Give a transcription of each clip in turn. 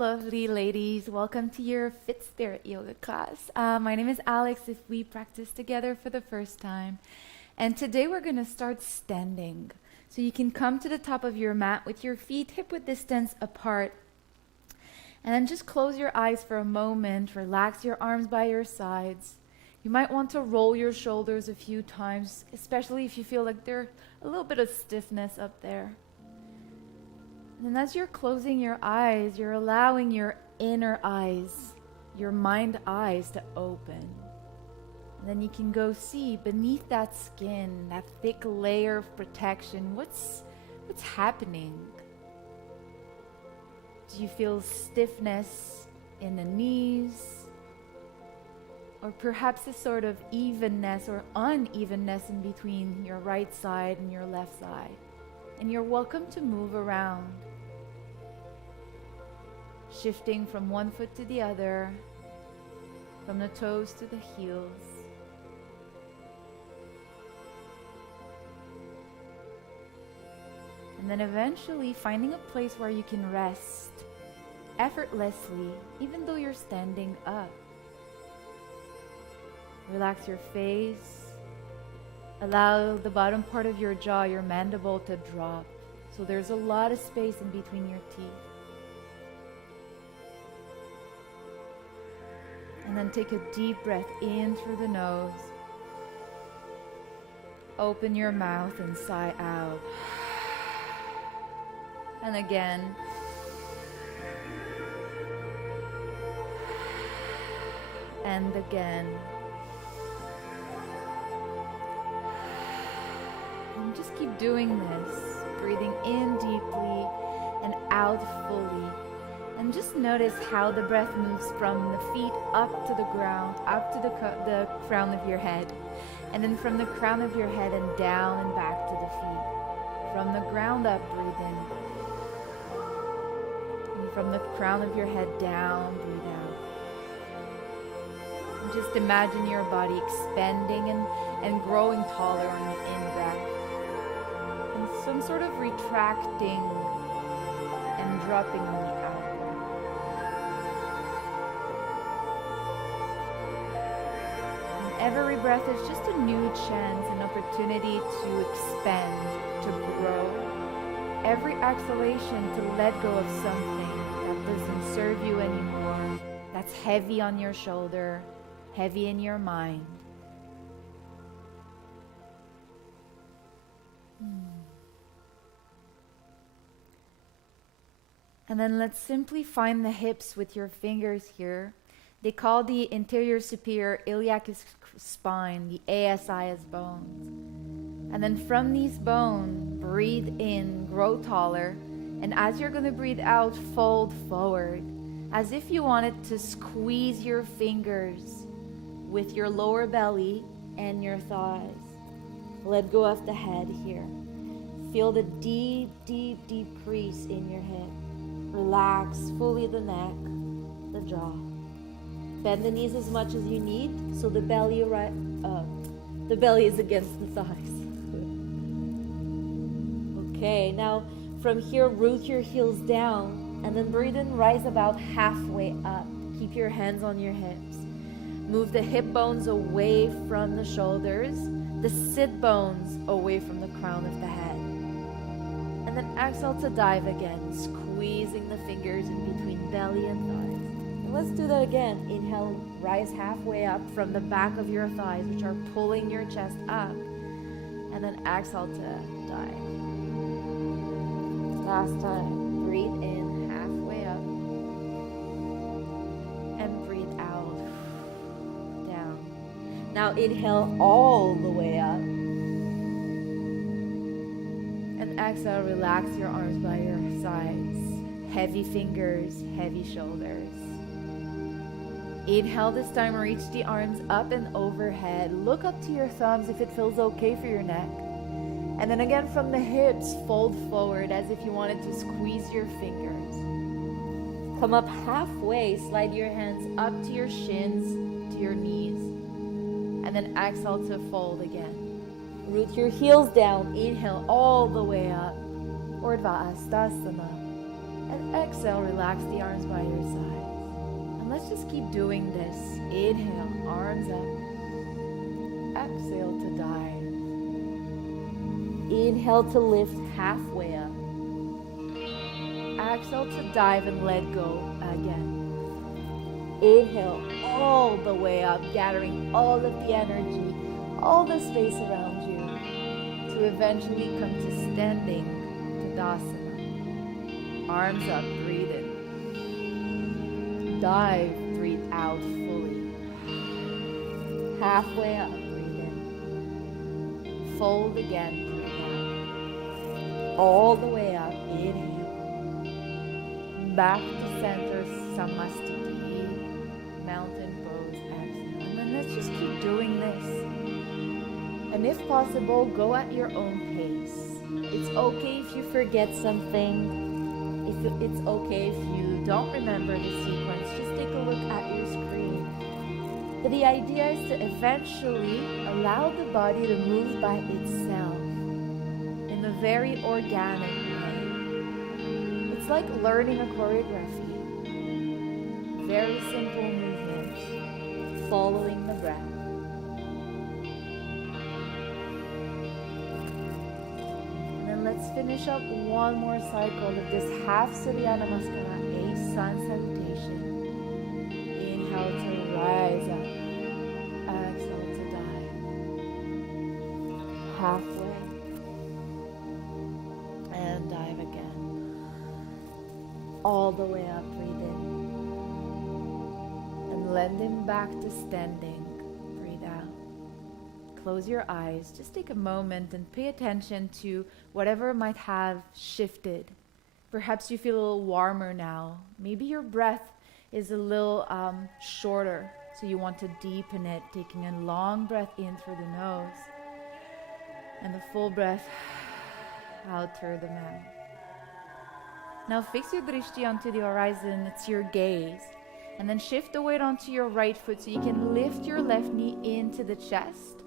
lovely ladies. Welcome to your Fit Spirit Yoga class. My name is Alex, if we practice together for the first time. And today we're going to start standing. So you can come to the top of your mat with your feet hip-width distance apart. And then just close your eyes for a moment. Relax your arms by your sides. You might want to roll your shoulders a few times, especially if you feel like there's a little bit of stiffness up there. And as you're closing your eyes, you're allowing your inner eyes, your mind eyes to open. And then you can go see beneath that skin, that thick layer of protection, what's happening? Do you feel stiffness in the knees? Or perhaps a sort of evenness or unevenness in between your right side and your left side? And you're welcome to move around, shifting from one foot to the other, from the toes to the heels. And then eventually finding a place where you can rest effortlessly, even though you're standing up. Relax your face. Allow the bottom part of your jaw, your mandible, to drop. So there's a lot of space in between your teeth. And then take a deep breath in through the nose. Open your mouth and sigh out. And again. And again. And just keep doing this, breathing in deeply and out fully. And just notice how the breath moves from the feet up to the ground, up to the crown of your head. And then from the crown of your head and down and back to the feet. From the ground up, breathe in. And from the crown of your head down, breathe out. And just imagine your body expanding and growing taller on the in-breath. And some sort of retracting and dropping on the out. Every breath is just a new chance, an opportunity to expand, to grow. Every exhalation to let go of something that doesn't serve you anymore, that's heavy on your shoulder, heavy in your mind. And then let's simply find the hips with your fingers here. They call the anterior superior iliac spine, the ASIS bones. And then from these bones, breathe in, grow taller. And as you're going to breathe out, fold forward. As if you wanted to squeeze your fingers with your lower belly and your thighs. Let go of the head here. Feel the deep, deep, deep crease in your head. Relax fully the neck, the jaw. Bend the knees as much as you need, so the belly is against the thighs. Okay, now from here, root your heels down, and then breathe in, rise about halfway up. Keep your hands on your hips. Move the hip bones away from the shoulders, the sit bones away from the crown of the head. And then exhale to dive again, squeezing the fingers in between belly and thighs. Let's do that again. Inhale, rise halfway up from the back of your thighs, which are pulling your chest up. And then exhale to dive. Last time, breathe in halfway up. And breathe out, down. Now inhale all the way up. And exhale, relax your arms by your sides. Heavy fingers, heavy shoulders. Inhale this time, reach the arms up and overhead. Look up to your thumbs if it feels okay for your neck. And then again from the hips, fold forward as if you wanted to squeeze your fingers. Come up halfway, slide your hands up to your shins, to your knees. And then exhale to fold again. Root your heels down, inhale all the way up. Urdhva Hastasana. And exhale, relax the arms by your sides. And let's just keep doing this. Inhale, arms up. Exhale to dive. Inhale to lift halfway up. Exhale to dive and let go again. Inhale all the way up, gathering all of the energy, all the space around you, to eventually come to standing Tadasana. Arms up, breathe in. Dive, breathe out fully. Halfway up, breathe in. Fold again, breathe out. All the way up, inhale. Back to center, Samastiti, mountain pose, exhale. And then let's just keep doing this. And if possible, go at your own pace. It's okay if you forget something. It's okay if you don't remember the sequence. Just take a look at your screen. But the idea is to eventually allow the body to move by itself in a very organic way. It's like learning a choreography. Very simple movements, following the breath. Let's finish up one more cycle of this half Surya Namaskara, a sun salutation. Inhale to rise up. Exhale to dive. Halfway. And dive again. All the way up, breathe in. And lending back to standing. Close your eyes. Just take a moment and pay attention to whatever might have shifted. Perhaps you feel a little warmer now. Maybe your breath is a little shorter, so you want to deepen it, taking a long breath in through the nose and the full breath out through the mouth. Now fix your drishti onto the horizon. It's your gaze. And then shift the weight onto your right foot so you can lift your left knee into the chest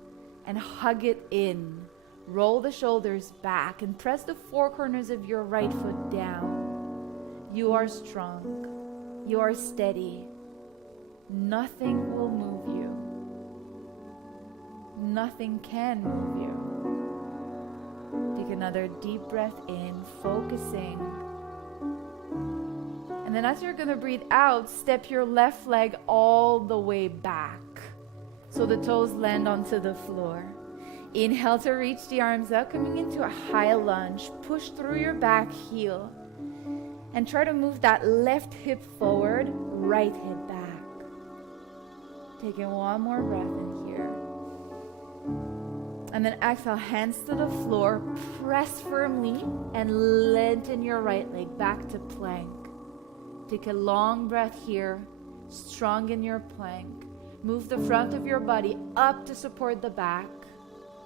and hug it in. Roll the shoulders back and press the four corners of your right foot down. You are strong. You are steady. Nothing will move you. Nothing can move you. Take another deep breath in, focusing. And then as you're going to breathe out, step your left leg all the way back, so the toes land onto the floor. Inhale to reach the arms up, coming into a high lunge. Push through your back heel. And try to move that left hip forward, right hip back. Taking one more breath in here. And then exhale, hands to the floor. Press firmly and lengthen your right leg back to plank. Take a long breath here. Strong in your plank. Move the front of your body up to support the back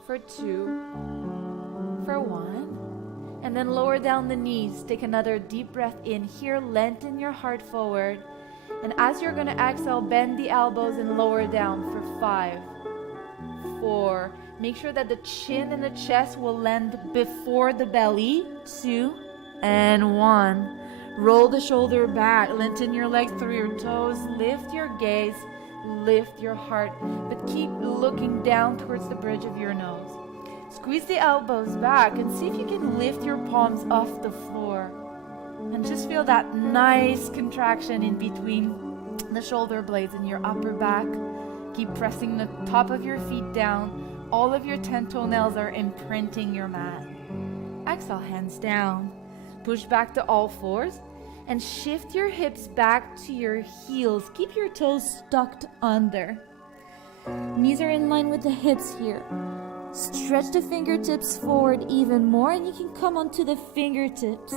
for 2, for 1. And then lower down the knees. Take another deep breath in here. Lengthen your heart forward. And as you're going to exhale, bend the elbows and lower down for 5, 4. Make sure that the chin and the chest will land before the belly. 2 and 1. Roll the shoulder back. Lengthen your legs through your toes. Lift your gaze. Lift your heart, but keep looking down towards the bridge of your nose. Squeeze the elbows back and see if you can lift your palms off the floor. And just feel that nice contraction in between the shoulder blades and your upper back. Keep pressing the top of your feet down. All of your 10 toenails are imprinting your mat. Exhale, hands down. Push back to all fours. And shift your hips back to your heels. Keep your toes tucked under. Knees are in line with the hips here. Stretch the fingertips forward even more, and you can come onto the fingertips.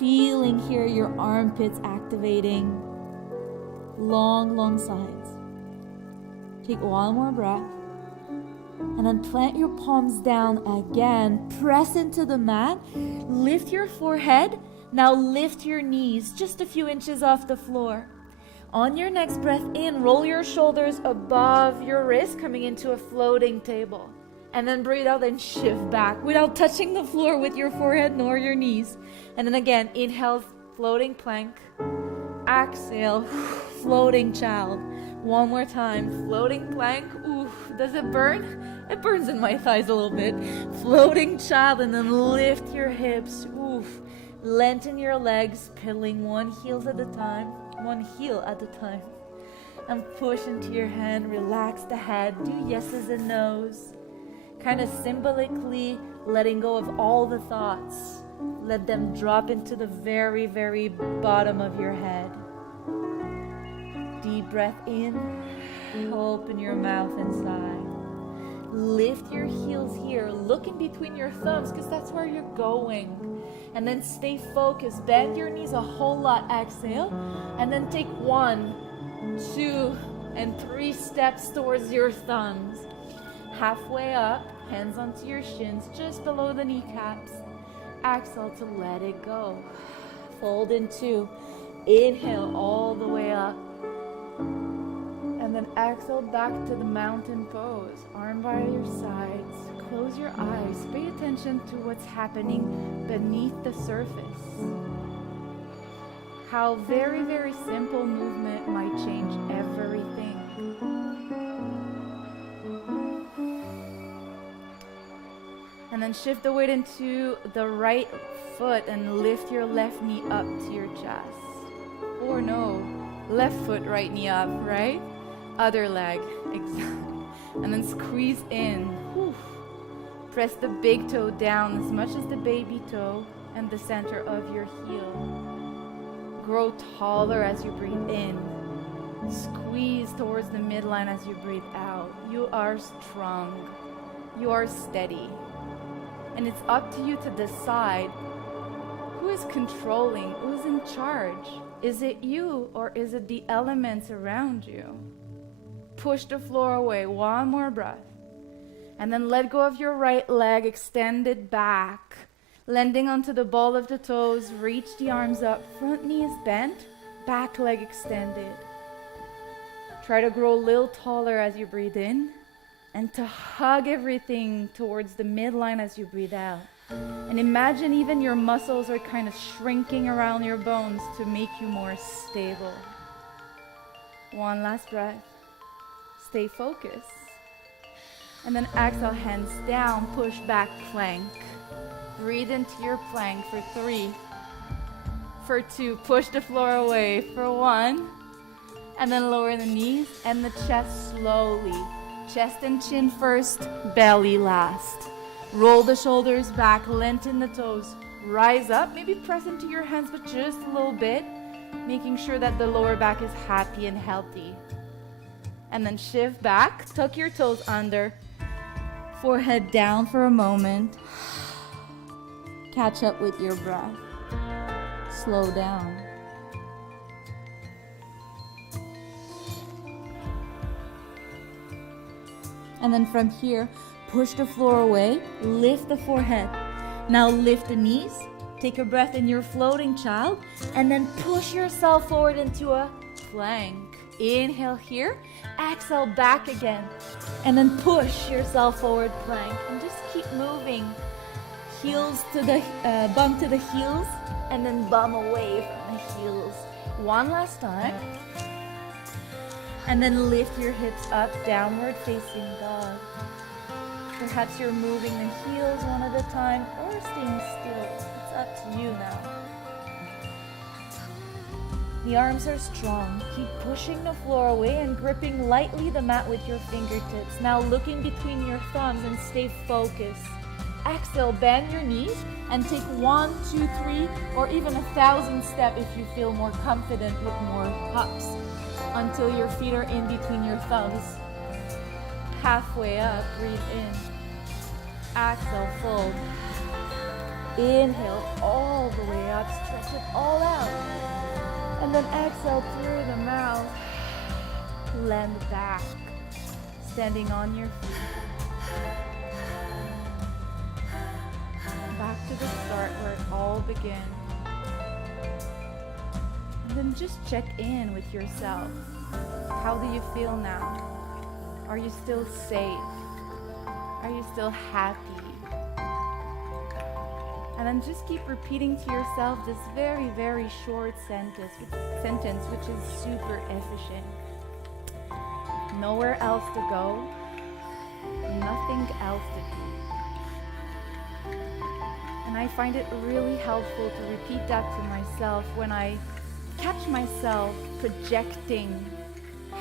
Feeling here your armpits activating. Long, long sides. Take one more breath. And then plant your palms down again. Press into the mat. Lift your forehead. Now lift your knees just a few inches off the floor. On your next breath in, roll your shoulders above your wrist, coming into a floating table. And then breathe out and shift back without touching the floor with your forehead nor your knees. And then again, inhale, floating plank. Exhale, floating child. One more time, floating plank. Ooh, does it burn? It burns in my thighs a little bit. Floating child, and then lift your hips. Oof. Lengthen your legs, piddling one heel at a time. And push into your hand, relax the head, do yeses and nos. Kind of symbolically letting go of all the thoughts. Let them drop into the very, very bottom of your head. Deep breath in, open your mouth and sigh. Lift your heels here, look in between your thumbs because that's where you're going. And then stay focused, bend your knees a whole lot, exhale. And then take 1, 2, and 3 steps towards your thumbs. Halfway up, hands onto your shins, just below the kneecaps. Exhale to let it go. Fold in 2. Inhale all the way up. And then exhale back to the mountain pose. Arm by your sides. Close your eyes. Pay attention to what's happening beneath the surface. How very, very simple movement might change everything. And then shift the weight into the right foot and lift your left knee up to your chest. Or no, left foot, right knee up, right? Other leg, exactly. And then squeeze in. Whew. Press the big toe down as much as the baby toe and the center of your heel. Grow taller as you breathe in. Squeeze towards the midline as you breathe out. You are strong. You are steady. And it's up to you to decide who is controlling, who's in charge. Is it you or is it the elements around you? Push the floor away. One more breath. And then let go of your right leg, extend it back. Landing onto the ball of the toes, reach the arms up. Front knee is bent, back leg extended. Try to grow a little taller as you breathe in. And to hug everything towards the midline as you breathe out. And imagine even your muscles are kind of shrinking around your bones to make you more stable. One last breath. Stay focused. And then exhale, hands down, push back, plank. Breathe into your plank for 3. For 2, push the floor away. For 1. And then lower the knees and the chest slowly. Chest and chin first, belly last. Roll the shoulders back, lengthen the toes. Rise up, maybe press into your hands, but just a little bit. Making sure that the lower back is happy and healthy. And then shift back, tuck your toes under. Forehead down for a moment. Catch up with your breath. Slow down. And then from here, push the floor away, lift the forehead. Now lift the knees, take a breath in your floating child, and then push yourself forward into a plank. Inhale here, exhale back again, and then push yourself forward, plank, and just keep moving. Heels to the, bum to the heels, and then bum away from the heels. One last time. And then lift your hips up, downward facing dog. Perhaps you're moving the heels one at a time or staying still. It's up to you now. The arms are strong. Keep pushing the floor away and gripping lightly the mat with your fingertips. Now looking between your thumbs and stay focused. Exhale, bend your knees and take 1, 2, 3, or even 1,000 steps if you feel more confident with more hops. Until your feet are in between your thumbs. Halfway up, breathe in. Exhale, fold. Inhale all the way up, stretch it all out. And then exhale through the mouth. Land back, standing on your feet. Back to the start where it all began. And then just check in with yourself. How do you feel now? Are you still safe? Are you still happy? And then just keep repeating to yourself this very, very short sentence, which is super efficient. Nowhere else to go, nothing else to do. And I find it really helpful to repeat that to myself when I catch myself projecting,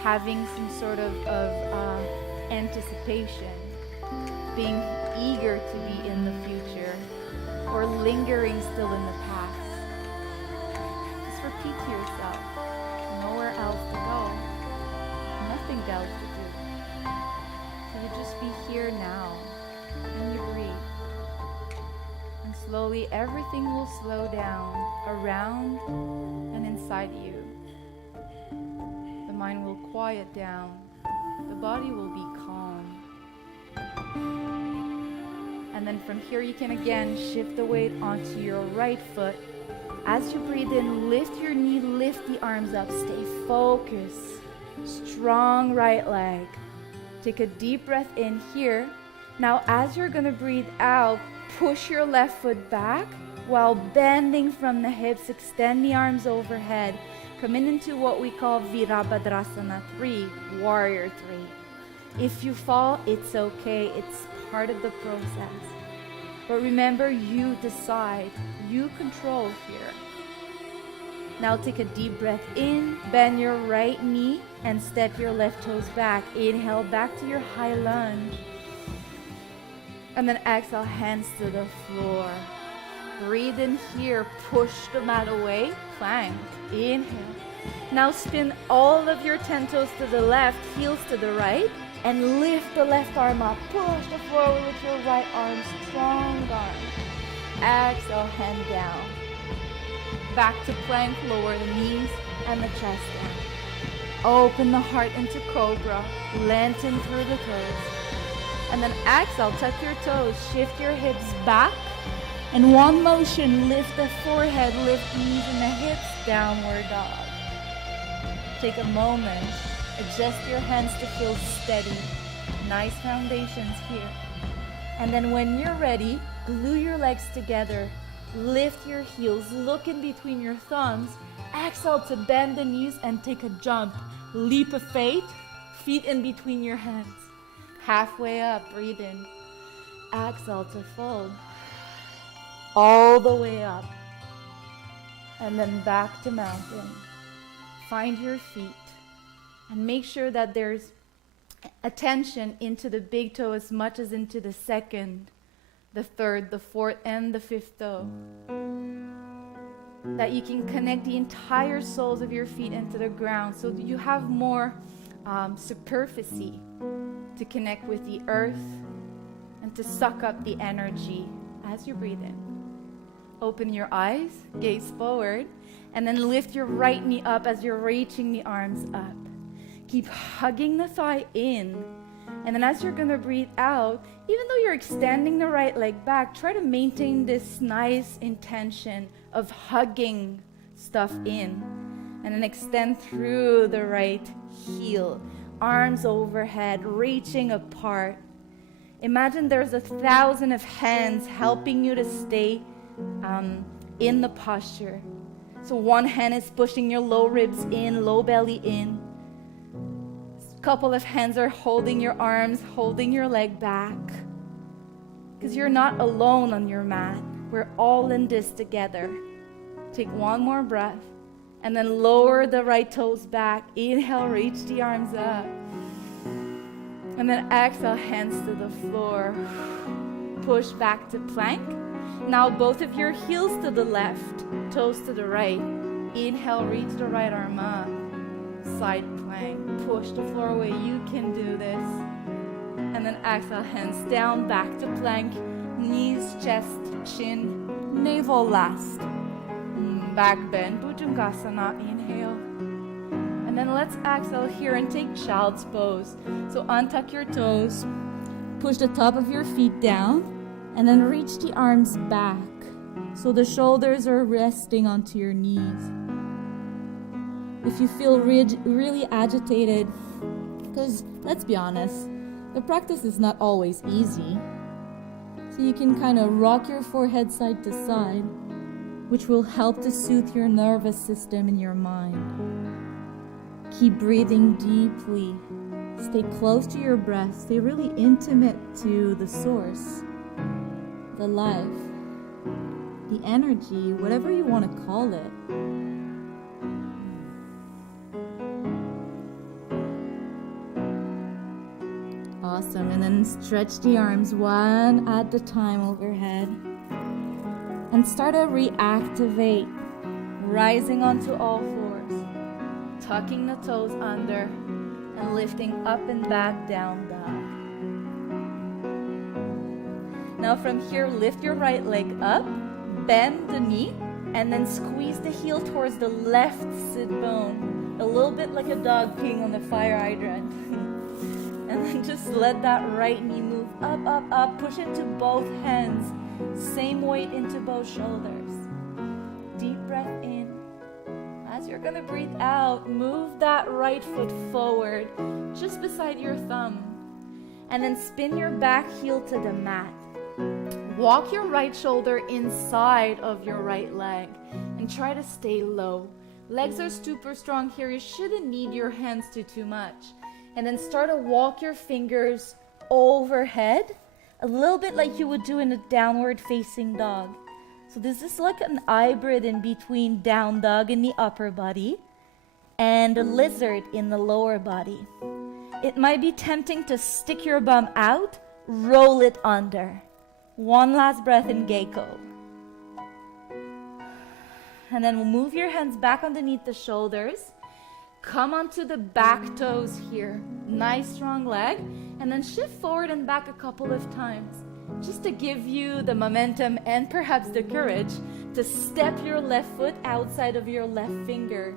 having some sort of anticipation, being eager to be in the future, or lingering still in the past. Just repeat to yourself, nowhere else to go, nothing else to do. So you just be here now, and you breathe. And slowly everything will slow down around and inside you. The mind will quiet down, the body will be calm. And then from here you can again shift the weight onto your right foot. As you breathe in, lift your knee, lift the arms up, stay focused. Strong right leg. Take a deep breath in here. Now as you're going to breathe out, push your left foot back while bending from the hips, extend the arms overhead. Coming into what we call Virabhadrasana 3, Warrior 3. If you fall, it's okay. It's part of the process. But remember, you decide. You control here. Now take a deep breath in, bend your right knee, and step your left toes back. Inhale back to your high lunge. And then exhale, hands to the floor. Breathe in here, push the mat away, plank. Inhale. Now spin all of your 10 toes to the left, heels to the right, and lift the left arm up. Push the floor with your right arm, strong arm. Exhale, hand down. Back to plank, lower the knees and the chest down. Open the heart into cobra, lengthen through the toes. And then exhale, tuck your toes, shift your hips back. In one motion, lift the forehead, lift knees and the hips, downward dog. Take a moment, adjust your hands to feel steady. Nice foundations here. And then when you're ready, glue your legs together. Lift your heels, look in between your thumbs. Exhale to bend the knees and take a jump. Leap of faith, feet in between your hands. Halfway up, breathe in. Exhale to fold. All the way up. And then back to mountain. Find your feet. And make sure that there's attention into the big toe as much as into the second, the third, the fourth, and the fifth toe. That you can connect the entire soles of your feet into the ground so that you have more superficie to connect with the earth and to suck up the energy as you breathe in. Open your eyes, gaze forward, and then lift your right knee up as you're reaching the arms up. Keep hugging the thigh in. And then as you're going to breathe out, even though you're extending the right leg back, try to maintain this nice intention of hugging stuff in. And then extend through the right heel. Arms overhead, reaching apart. Imagine there's 1,000 of hands helping you to stay in the posture. So one hand is pushing your low ribs in, low belly in. Couple of hands are holding your arms, holding your leg back. Because you're not alone on your mat. We're all in this together. Take one more breath. And then lower the right toes back. Inhale, reach the arms up. And then exhale, hands to the floor. Push back to plank. Now both of your heels to the left, toes to the right. Inhale, reach the right arm up. Side plank. Push the floor away. You can do this. And then exhale, hands down, back to plank. Knees, chest, chin, navel last. Back bend, Bhujangasana. Inhale. And then let's exhale here and take child's pose. So untuck your toes. Push the top of your feet down. And then reach the arms back. So the shoulders are resting onto your knees. If you feel really agitated, because let's be honest, the practice is not always easy. So you can kind of rock your forehead side to side, which will help to soothe your nervous system and your mind. Keep breathing deeply. Stay close to your breath. Stay really intimate to the source, the life, the energy, whatever you want to call it. Awesome. And then stretch the arms one at a time overhead. And start to reactivate, rising onto all fours, tucking the toes under, and lifting up and back, down dog. Now from here, lift your right leg up, bend the knee, and then squeeze the heel towards the left sit bone, a little bit like a dog peeing on the fire hydrant. And then just let that right knee move up, up, up, push into both hands, same weight into both shoulders. Deep breath in. As you're gonna breathe out, move that right foot forward, just beside your thumb. And then spin your back heel to the mat. Walk your right shoulder inside of your right leg and try to stay low. Legs are super strong here. You shouldn't need your hands to too much. And then start to walk your fingers overhead, a little bit like you would do in a downward facing dog. So this is like an hybrid in between down dog in the upper body and a lizard in the lower body. It might be tempting to stick your bum out, roll it under. One last breath in Gecko. And then we'll move your hands back underneath the shoulders. Come onto the back toes here. Nice strong leg. And then shift forward and back a couple of times, just to give you the momentum and perhaps the courage to step your left foot outside of your left fingers.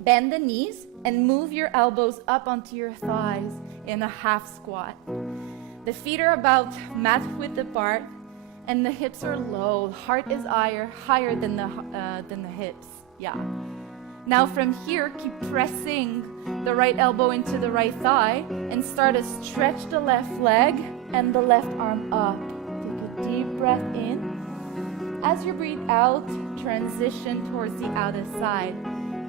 Bend the knees and move your elbows up onto your thighs in a half squat. The feet are about mat width apart and the hips are low. Heart is higher than the hips. Yeah. Now from here, keep pressing the right elbow into the right thigh and start to stretch the left leg and the left arm up. Take a deep breath in. As you breathe out, transition towards the other side.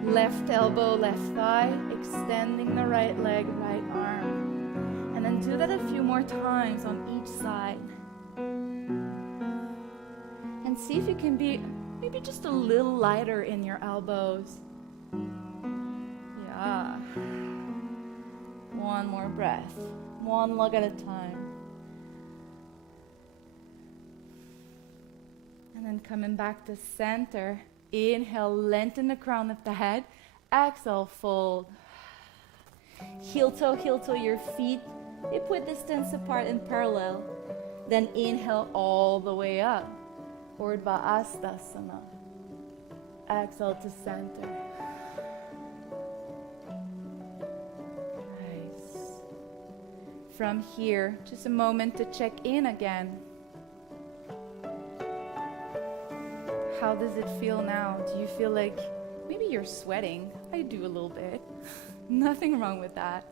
Left elbow, left thigh, extending the right leg, right arm. And then do that a few more times on each side. And see if you can be maybe just a little lighter in your elbows. Yeah. One more breath. One leg at a time. And then coming back to center. Inhale, lengthen the crown of the head. Exhale, fold. Heel toe, your feet hip-width distance apart and parallel. Then inhale all the way up. Urdhva Hastasana. Exhale to center. Nice. From here, just a moment to check in again. How does it feel now? Do you feel like maybe you're sweating? I do a little bit. Nothing wrong with that.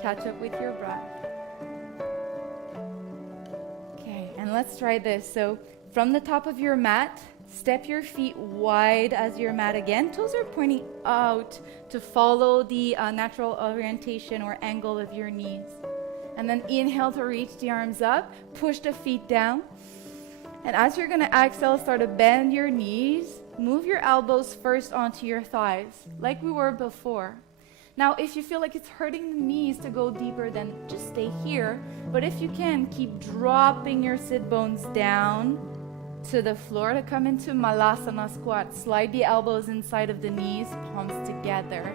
Catch up with your breath. Okay, and let's try this. So from the top of your mat, step your feet wide as your mat again. Toes are pointing out to follow the natural orientation or angle of your knees. And then inhale to reach the arms up. Push the feet down. And as you're going to exhale, start to bend your knees. Move your elbows first onto your thighs, like we were before. Now, if you feel like it's hurting the knees to go deeper, then just stay here. But if you can, keep dropping your sit bones down to the floor to come into Malasana squat. Slide the elbows inside of the knees, palms together.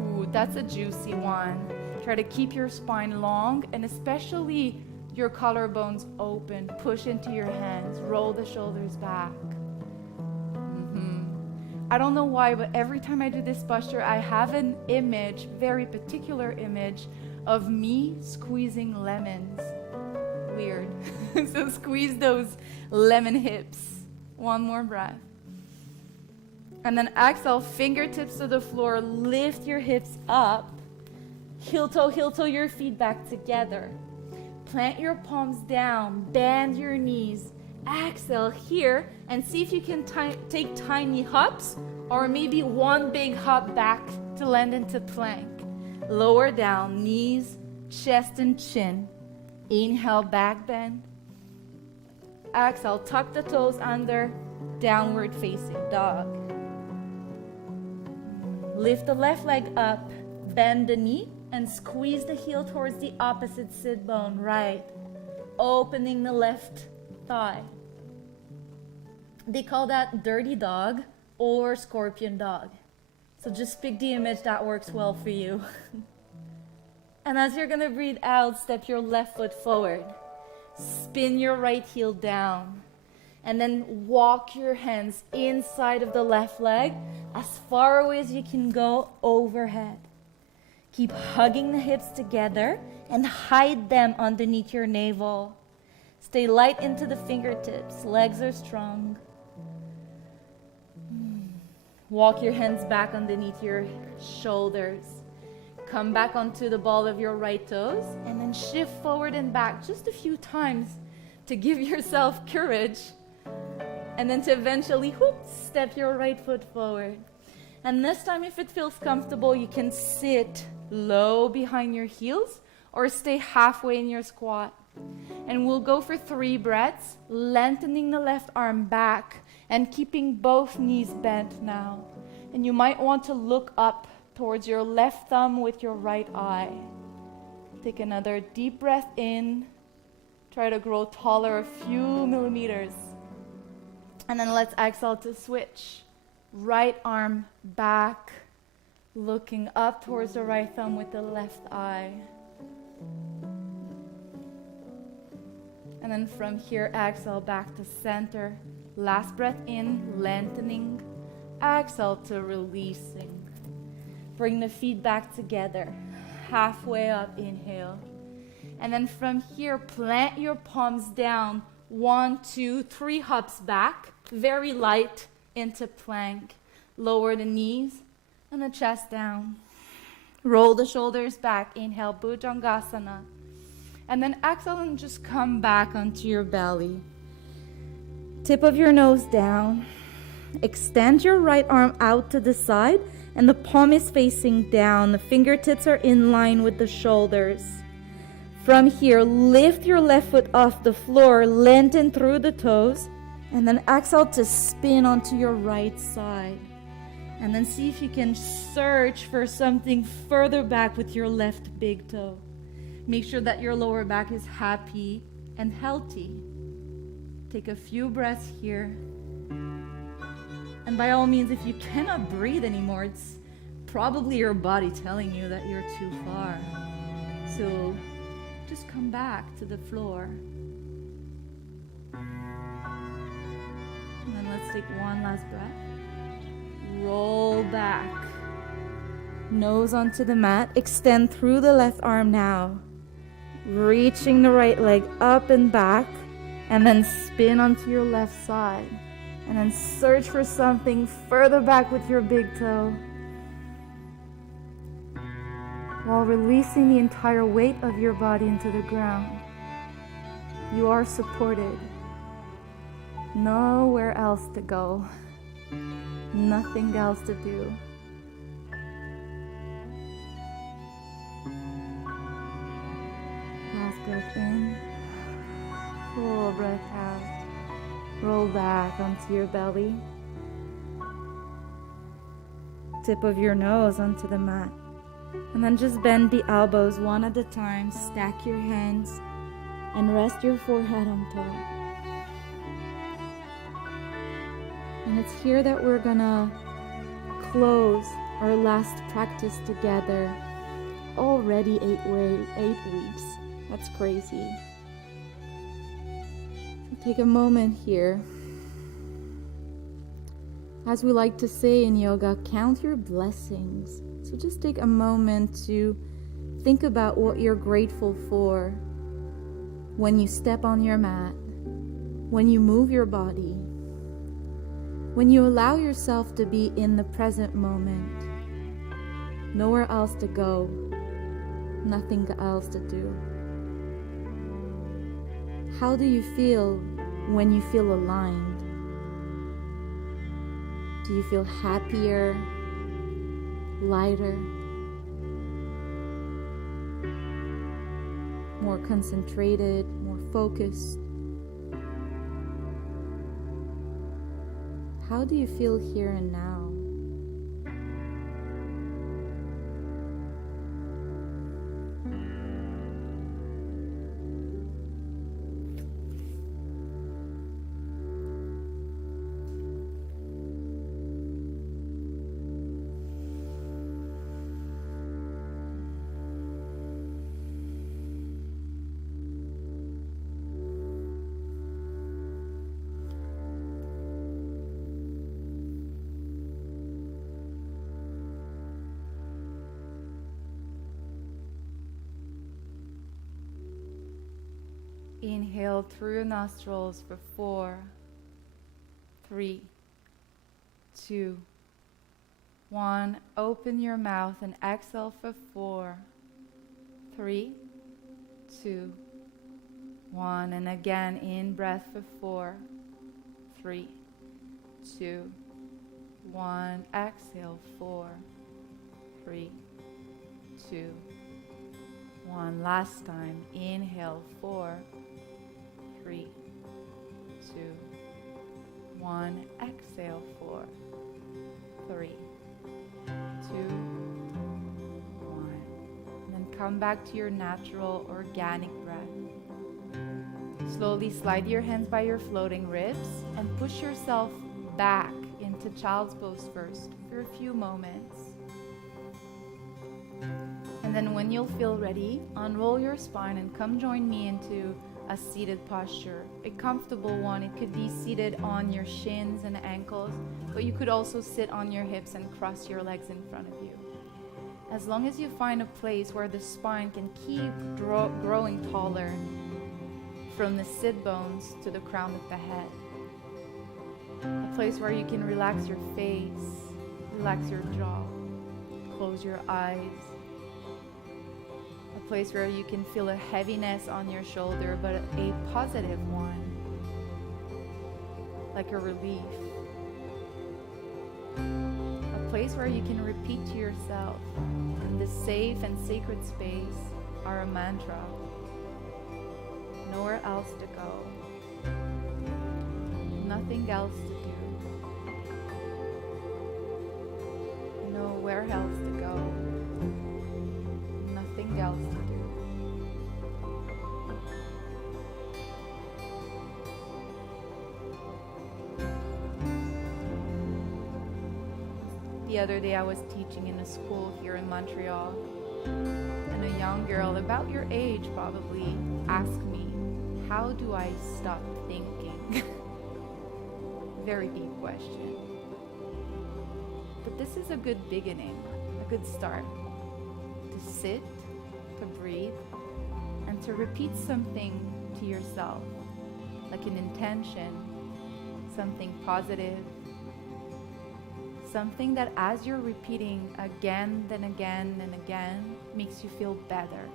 Ooh, that's a juicy one. Try to keep your spine long and especially your collarbones open. Push into your hands. Roll the shoulders back. I don't know why, but every time I do this posture, I have an image, very particular image, of me squeezing lemons. Weird. So squeeze those lemon hips. One more breath. And then exhale, fingertips to the floor. Lift your hips up. Heel toe, your feet back together. Plant your palms down, bend your knees. Exhale here and see if you can take tiny hops or maybe one big hop back to land into plank. Lower down, knees, chest and chin. Inhale, back bend. Exhale, tuck the toes under, downward facing dog. Lift the left leg up, bend the knee, and squeeze the heel towards the opposite sit bone, right. Opening the left thigh. They call that dirty dog or scorpion dog. So just pick the image that works well for you. And as you're gonna breathe out, step your left foot forward. Spin your right heel down. And then walk your hands inside of the left leg as far away as you can go overhead. Keep hugging the hips together and hide them underneath your navel. Stay light into the fingertips. Legs are strong. Walk your hands back underneath your shoulders. Come back onto the ball of your right toes and then shift forward and back just a few times to give yourself courage. And then to eventually, step your right foot forward. And this time, if it feels comfortable, you can sit low behind your heels or stay halfway in your squat. And we'll go for 3 breaths, lengthening the left arm back and keeping both knees bent now. And you might want to look up towards your left thumb with your right eye. Take another deep breath in. Try to grow taller a few millimeters. And then let's exhale to switch. Right arm back, looking up towards the right thumb with the left eye. And then from here, exhale back to center. Last breath in, lengthening. Exhale to releasing. Bring the feet back together. Halfway up, inhale. And then from here, plant your palms down. 1, 2, 3 hops back. Very light into plank. Lower the knees and the chest down. Roll the shoulders back. Inhale, Bhujangasana. And then exhale and just come back onto your belly. Tip of your nose down. Extend your right arm out to the side and the palm is facing down. The fingertips are in line with the shoulders. From here, lift your left foot off the floor, lengthen through the toes, and then exhale to spin onto your right side. And then see if you can search for something further back with your left big toe. Make sure that your lower back is happy and healthy. Take a few breaths here. And by all means, if you cannot breathe anymore, it's probably your body telling you that you're too far. So just come back to the floor. And then let's take one last breath. Roll back. Nose onto the mat. Extend through the left arm now. Reaching the right leg up and back. And then spin onto your left side. And then search for something further back with your big toe. While releasing the entire weight of your body into the ground. You are supported. Nowhere else to go. Nothing else to do. Last breath in. Full breath out. Roll back onto your belly. Tip of your nose onto the mat. And then just bend the elbows one at a time. Stack your hands and rest your forehead on top. And it's here that we're gonna close our last practice together. Already 8 weeks. That's crazy. So take a moment here. As we like to say in yoga, count your blessings. So just take a moment to think about what you're grateful for when you step on your mat, when you move your body, when you allow yourself to be in the present moment. Nowhere else to go, nothing else to do. How do you feel when you feel aligned? Do you feel happier, lighter, more concentrated, more focused? How do you feel here and now? Inhale through your nostrils for 4, 3, 2, 1. Open your mouth and exhale for 4, 3, 2, 1. And again, in breath for 4, 3, 2, 1. Exhale, 4, 3, 2, 1. Last time. Inhale, 4, 3, 2, 1. Exhale, 4, 3, 2, 1. And then come back to your natural, organic breath. Slowly slide your hands by your floating ribs and push yourself back into child's pose first for a few moments. And then when you'll feel ready, unroll your spine and come join me into a seated posture, a comfortable one. It could be seated on your shins and ankles, but you could also sit on your hips and cross your legs in front of you. As long as you find a place where the spine can keep growing taller from the sit bones to the crown of the head. A place where you can relax your face, relax your jaw, close your eyes. A place where you can feel a heaviness on your shoulder, but a positive one, like a relief. A place where you can repeat to yourself, in this safe and sacred space, our mantra. Nowhere else to go. Nothing else to do. Nowhere else to go. Nothing else to do. The other day I was teaching in a school here in Montreal, and a young girl about your age probably asked me, how do I stop thinking? Very deep question. But this is a good beginning, a good start. To sit, to breathe, and to repeat something to yourself, like an intention, something positive, something that as you're repeating again and again and again makes you feel better.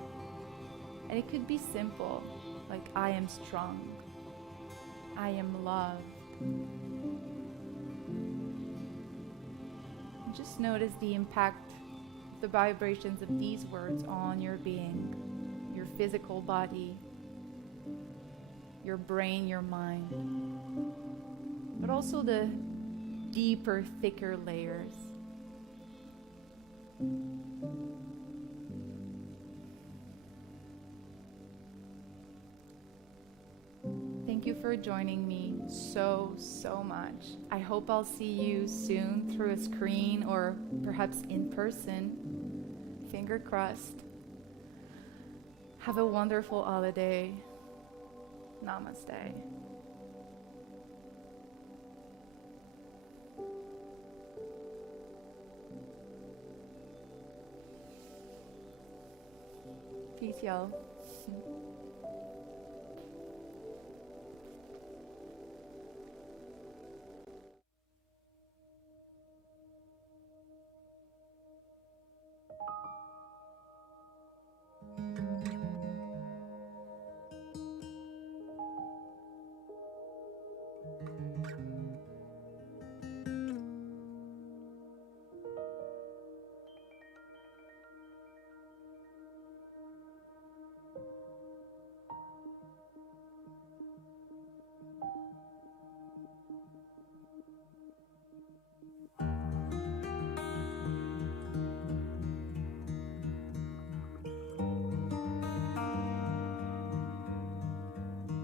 And it could be simple, like I am strong, I am loved. Just notice the impact, the vibrations of these words on your being, your physical body, your brain, your mind, but also the deeper, thicker layers. Thank you for joining me so much. I hope I'll see you soon through a screen or perhaps in person. Finger crossed. Have a wonderful holiday. Namaste. Peace, y'all.